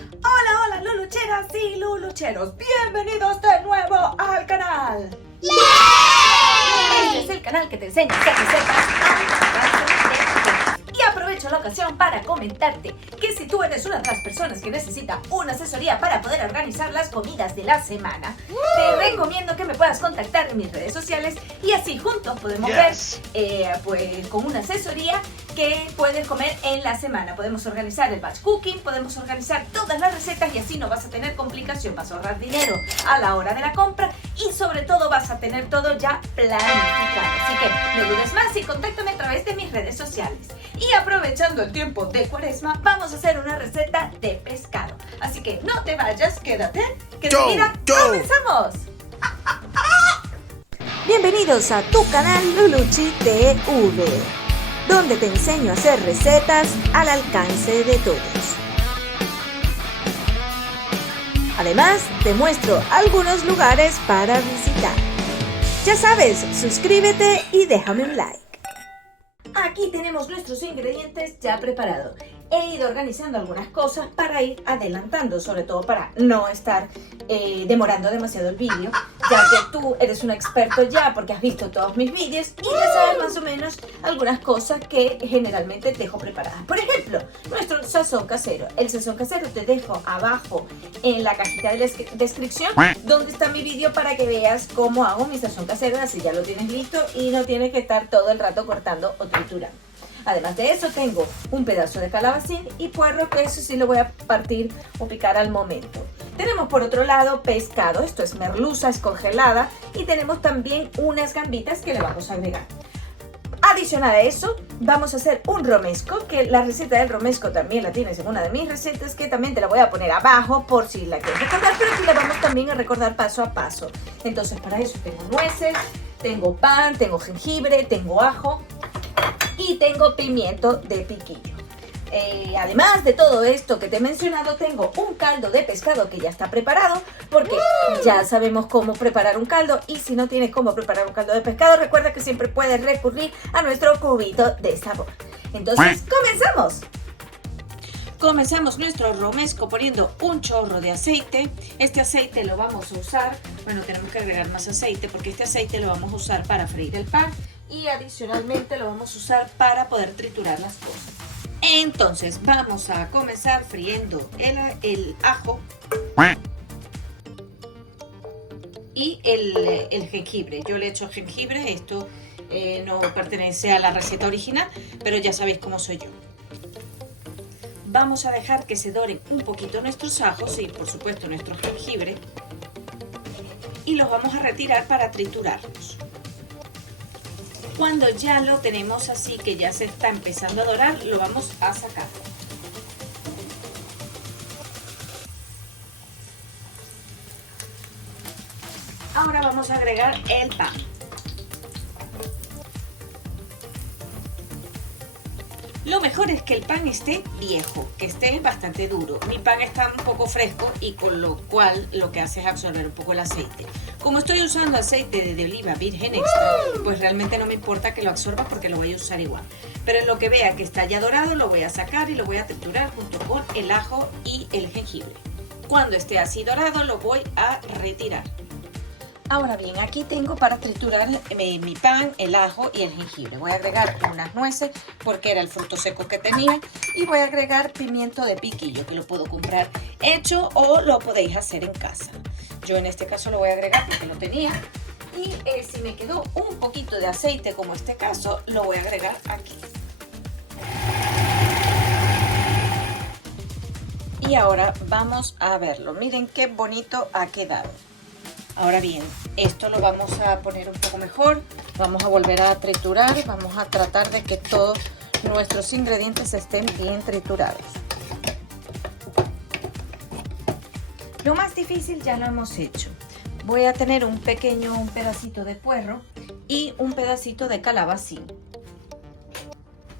Hola, hola Lulucheras y Lulucheros, bienvenidos de nuevo al canal. Este es el canal que te enseña a hacer recetas. Y aprovecho la ocasión para comentarte que si tú eres una de las personas que necesita una asesoría para poder organizar las comidas de la semana, te recomiendo que me puedas contactar en mis redes sociales y así juntos podemos ver pues con una asesoría que puedes comer en la semana. Podemos organizar el batch cooking, podemos organizar todas las recetas y así no vas a tener complicación, vas a ahorrar dinero a la hora de la compra y sobre todo vas a tener todo ya planificado. Así que no dudes más y contáctame a través de mis redes sociales. Y aprovechando el tiempo de Cuaresma, vamos a hacer una receta de pescado. Así que no te vayas, quédate, que enseguida comenzamos. Bienvenidos a tu canal Luluchi TV, donde te enseño a hacer recetas al alcance de todos. Además, te muestro algunos lugares para visitar. Ya sabes, suscríbete y déjame un like. Aquí tenemos nuestros ingredientes ya preparados. He ido organizando algunas cosas para ir adelantando, sobre todo para no estar demorando demasiado el vídeo, ya que tú eres un experto ya porque has visto todos mis vídeos y ya sabes más o menos algunas cosas que generalmente dejo preparadas. Por ejemplo, nuestro sazón casero. El sazón casero te dejo abajo en la cajita de la descripción donde está mi vídeo para que veas cómo hago mi sazón casero, así ya lo tienes listo y no tienes que estar todo el rato cortando o triturando. Además de eso tengo un pedazo de calabacín y puerro, que eso sí lo voy a partir o picar al momento. Tenemos por otro lado pescado, esto es merluza, es congelada, y tenemos también unas gambitas que le vamos a agregar. Adicional a eso, vamos a hacer un romesco, que la receta del romesco también la tienes en una de mis recetas, que también te la voy a poner abajo por si la quieres recordar, pero aquí la vamos también a recordar paso a paso. Entonces para eso tengo nueces, tengo pan, tengo jengibre, tengo ajo y tengo pimiento de piquillo. Además de todo esto que te he mencionado, tengo un caldo de pescado que ya está preparado, porque ya sabemos cómo preparar un caldo, y si no tienes cómo preparar un caldo de pescado, recuerda que siempre puedes recurrir a nuestro cubito de sabor. Entonces, ¡comenzamos! Comenzamos nuestro romesco poniendo un chorro de aceite. Este aceite lo vamos a usar, bueno, tenemos que agregar más aceite porque este aceite lo vamos a usar para freír el pan y adicionalmente lo vamos a usar para poder triturar las cosas. Entonces vamos a comenzar friendo el ajo y el jengibre. Yo le he hecho jengibre, esto no pertenece a la receta original, pero ya sabéis cómo soy yo. Vamos a dejar que se doren un poquito nuestros ajos y por supuesto nuestro jengibre, y los vamos a retirar para triturarlos. Cuando ya lo tenemos así, que ya se está empezando a dorar, lo vamos a sacar. Ahora vamos a agregar el pan. Lo mejor es que el pan esté viejo, que esté bastante duro. Mi pan está un poco fresco y con lo cual lo que hace es absorber un poco el aceite. Como estoy usando aceite de oliva virgen extra, pues realmente no me importa que lo absorba porque lo voy a usar igual. Pero en lo que vea que está ya dorado, lo voy a sacar y lo voy a triturar junto con el ajo y el jengibre. Cuando esté así dorado, lo voy a retirar. Ahora bien, aquí tengo para triturar mi pan, el ajo y el jengibre. Voy a agregar unas nueces porque era el fruto seco que tenía, y voy a agregar pimiento de piquillo, que lo puedo comprar hecho o lo podéis hacer en casa. Yo en este caso lo voy a agregar porque lo tenía, y si me quedó un poquito de aceite, como este caso, lo voy a agregar aquí. Y ahora vamos a verlo. Miren qué bonito ha quedado. Ahora bien, esto lo vamos a poner un poco mejor, vamos a volver a triturar, vamos a tratar de que todos nuestros ingredientes estén bien triturados. Lo más difícil ya lo hemos hecho. Voy a tener un pedacito de puerro y un pedacito de calabacín,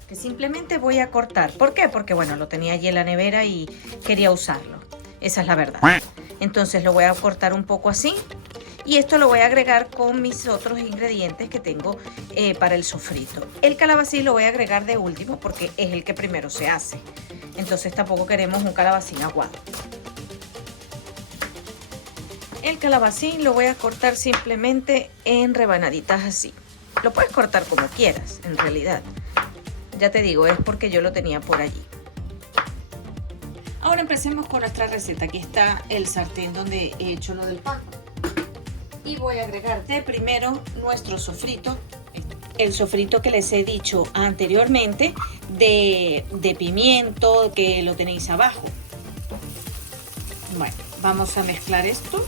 que simplemente voy a cortar. ¿Por qué? Porque bueno, lo tenía allí en la nevera y quería usarlo. Esa es la verdad. Entonces lo voy a cortar un poco así. Y esto lo voy a agregar con mis otros ingredientes que tengo para el sofrito. El calabacín lo voy a agregar de último porque es el que primero se hace. entonces tampoco queremos un calabacín aguado. El calabacín lo voy a cortar simplemente en rebanaditas así. Lo puedes cortar como quieras, en realidad. Ya te digo, es porque yo lo tenía por allí. Ahora empecemos con nuestra receta. Aquí está el sartén donde he hecho lo del pan. Y voy a agregar de primero nuestro sofrito. El sofrito que les he dicho anteriormente de pimiento, que lo tenéis abajo. Bueno, vamos a mezclar esto.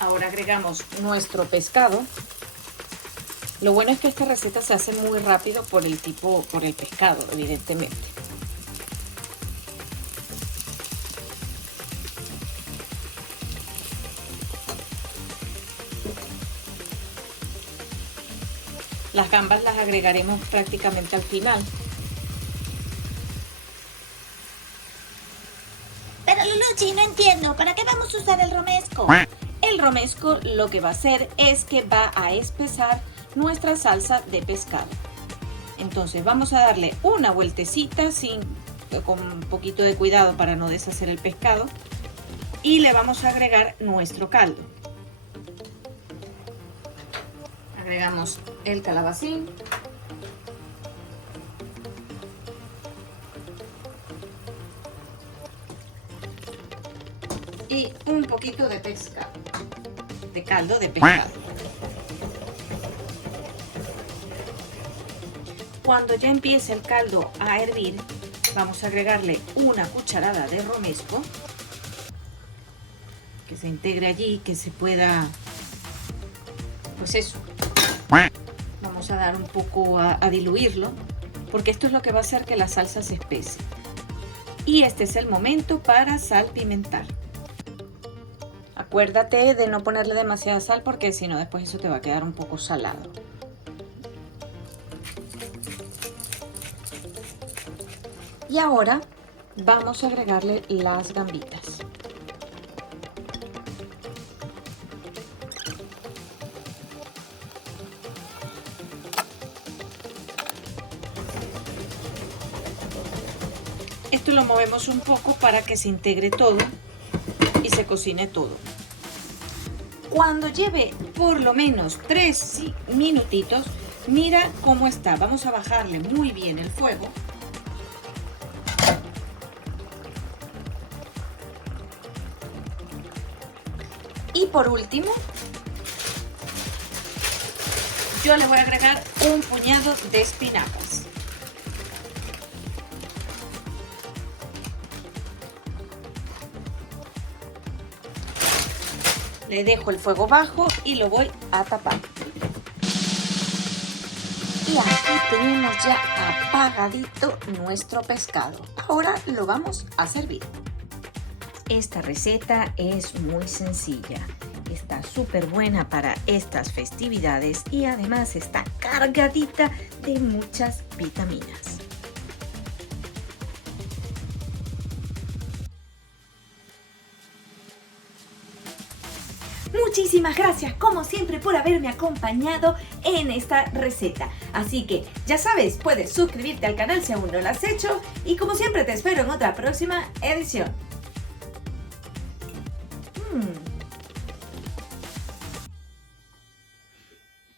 Ahora agregamos nuestro pescado. Lo bueno es que esta receta se hace muy rápido por el pescado, evidentemente. Las gambas las agregaremos prácticamente al final. Pero Luluchi, no entiendo, ¿para qué vamos a usar el romesco? El romesco lo que va a hacer es que va a espesar nuestra salsa de pescado. Entonces vamos a darle una vueltecita con un poquito de cuidado para no deshacer el pescado y le vamos a agregar nuestro caldo. Agregamos el calabacín. Y un poquito de pescado, de caldo de pescado. Cuando ya empiece el caldo a hervir, vamos a agregarle una cucharada de romesco, que se integre allí, que se pueda, pues eso, vamos a dar un poco a diluirlo, porque esto es lo que va a hacer que la salsa se espese. Y este es el momento para salpimentar. Acuérdate de no ponerle demasiada sal porque si no después eso te va a quedar un poco salado. Y ahora vamos a agregarle las gambitas. Esto lo movemos un poco para que se integre todo y se cocine todo. Cuando lleve por lo menos 3 minutitos, mira cómo está. Vamos a bajarle muy bien el fuego. Y por último, yo le voy a agregar un puñado de espinacas. Le dejo el fuego bajo y lo voy a tapar. Y aquí tenemos ya apagadito nuestro pescado. Ahora lo vamos a servir. Esta receta es muy sencilla. Está súper buena para estas festividades y además está cargadita de muchas vitaminas. Muchísimas gracias como siempre por haberme acompañado en esta receta. Así que ya sabes, puedes suscribirte al canal si aún no lo has hecho y como siempre te espero en otra próxima edición.